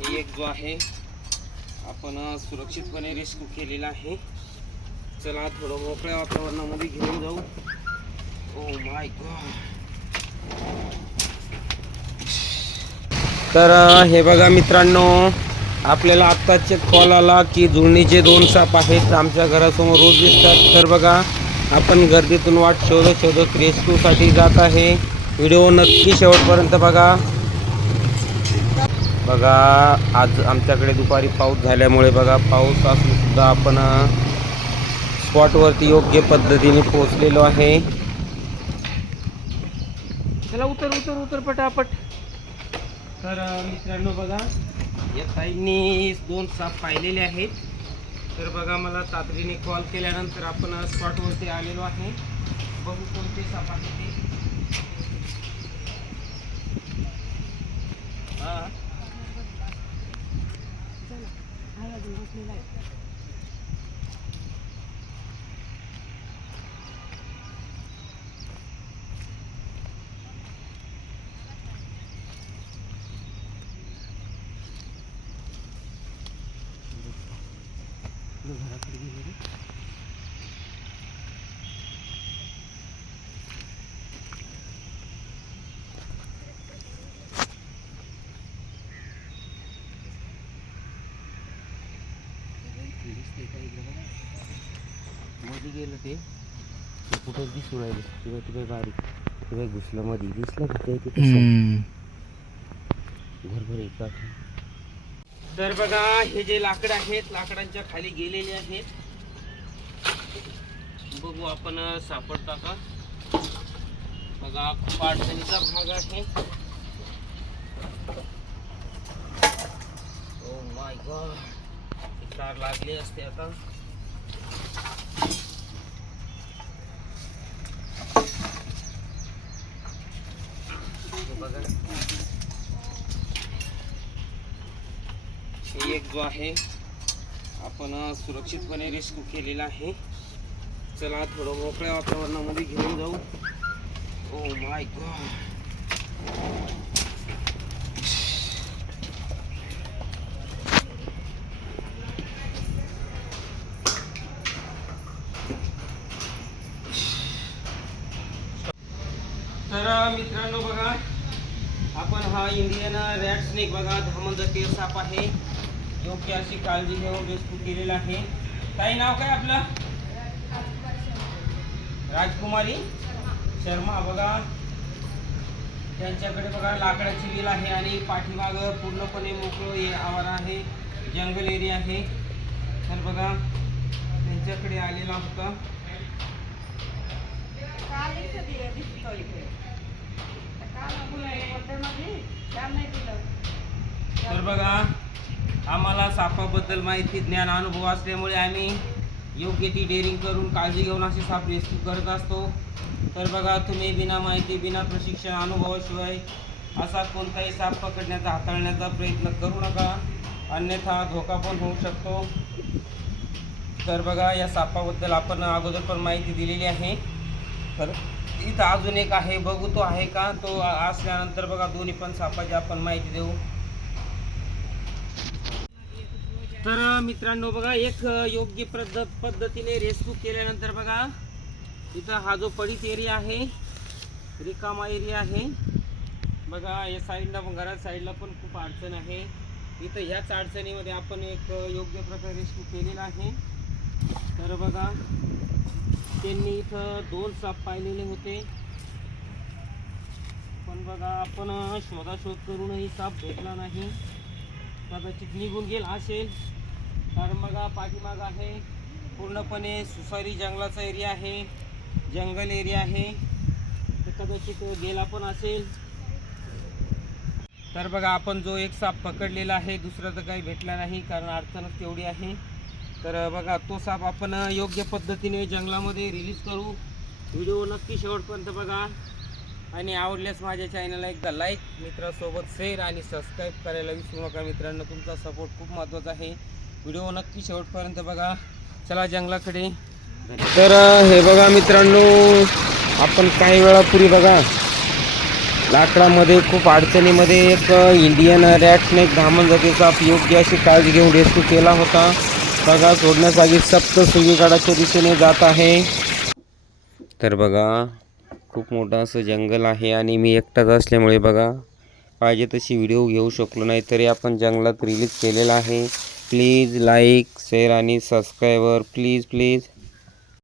हे एक जो आहे आपण सुरक्षितपणे रेस्क्यू केलेला आहे. चला थोडं मोकळ्या वातावरणामध्ये घेऊन जाऊ. Oh ओ माय तर हे बघा मित्रांनो आपल्याला आत्ताच कॉल आला की जुळणीचे दोन साप आहेत. आमच्या घरासमोर रोज दिसतात. तर बघा आपण गर्दीतून वाट शोधत शोधत रेस्क्यूसाठी जात आहे. व्हिडिओ नक्की शेवटपर्यंत बघा. बघा आज आमच्याकडे दुपारी पाऊस झाल्यामुळे बघा पाऊस असून सुद्धा आपण स्पॉटवरती योग्य पद्धतीने पोहोचलेलो आहे. चला उतर उतर उतर पटापट. तर मित्रांनो बघा या ताईंनी दोन साप पाहिलेले आहेत. तर बघा मला तातडीने कॉल केल्यानंतर आपण स्पॉटवरती आलेलो आहे. बघू कोणते साप आहेत ते. हां. घराकडे गेले रे दिसते का इकडे बघा. मध्ये गेलं ते. ते कुठंच दिसून राहिलं? तिकडे तिकडे बारीक. तिकडे घुसलं मध्ये दिसलं का तिथे घरभर एका तर बघा हे जे लाकड आहेत लाकडांच्या खाली गेलेले आहेत. बघू आपण सापडता का? बघा खूप अडचणीचा भाग आहे. ओ माय गॉड तार लागले असते आता. हे बघा. हे एक जो आहे आपण सुरक्षितपणे रेस्क्यू केलेला आहे. चला थोडं मोकळ्या वातावरणामध्ये घेऊन जाऊ. ओ माय गॉड मित्रांनो बघा आपण हा इंडियन रॅट स्नेक बघा धामंदतीय साप आहे. योग्य अशी काळजी घेऊन रेस्क्यू केलेला आहे. काही नाव काय आपलं? राजकुमारी शर्मा बघा. त्यांच्याकडे बघा लाकडाची विल आहे आणि पाठीमाग पूर्णपणे मोकळं हे आवार आहे. जंगल एरिया आहे. तर बघा त्यांच्याकडे आलेला होता. तर बघा आम्हाला सापाबद्दल माहिती ज्ञान अनुभव असल्यामुळे आम्ही योग्य ती डेअरिंग करून काळजी घेऊन असे साप रेस्क्यू करत असतो. तर बघा तुम्ही बिना माहिती बिना प्रशिक्षण अनुभवाशिवाय असा कोणताही साप पकडण्याचा हाताळण्याचा प्रयत्न करू नका. अन्यथा धोका पण होऊ शकतो. तर बघा या सापाबद्दल आपण अगोदर पण माहिती दिलेली आहे. तर इथं अजून एक आहे बघू तो आहे का? तो असल्यानंतर बघा दोन्ही पण सापाची आपण माहिती देऊ. तर मित्रांनो बघा एक योग्य पद्ध पद्धतीने रेस्क्यू केल्यानंतर बघा इथं हा जो पडीत एरिया आहे रिकामा एरिया आहे. बघा या साईडला पण घरात साईडला पण खूप अडचण आहे. इथं ह्याच अडचणीमध्ये आपण एक योग्य प्रकारे रेस्क्यू केलेला आहे. तर बघा त्यांनी इथं दोन साप पाहिलेले होते. पण बघा आपण शोधाशोध करूनही साप भेटला नाही. कदाचित निघून गेला असेल. कारण बघा पाठीमाग आहे पूर्णपणे सुसारी जंगलाचा एरिया आहे जंगल एरिया आहे. तर कदाचित गेला पण असेल. तर बघा आपण जो एक साप पकडलेला आहे दुसरा तर काही भेटला नाही कारण अडचणच तेवढी आहे. तर बघा तो साप आपण योग्य पद्धतीने जंगलामध्ये रिलीज करू. व्हिडिओ नक्की शेवटपर्यंत बघा. आणि आवडल्यास माझ्या चॅनलला एकदा लाईक मित्रासोबत शेअर आणि सबस्क्राईब करायला विसरू नका मित्रांनो. तुमचा सपोर्ट खूप महत्त्वाचा आहे. व्हिडिओ नक्की शेवटपर्यंत बघा. चला जंगलाकडे. तर हे बघा मित्रांनो आपण काही वेळापूर्वी बघा. लाकडामध्ये खूप अडचणीमध्ये एक इंडियन रॅटस्नेक धामण जातीचा योग्य अशी काळजी घेऊन रेस्क्यू केला होता. बघा सोडण्यासाठी सप्त सुगीगडाच्या दिशेने जात आहे. तर बघा खूप मोठं असं जंगल आहे आणि मी एकटाच असल्यामुळे बघा पाहिजे तशी व्हिडिओ घेऊ शकलो नाही तरी आपण जंगलात रिलीज केलेला आहे. प्लीज लाईक शेअर आणि सबस्क्रायबर प्लीज प्लीज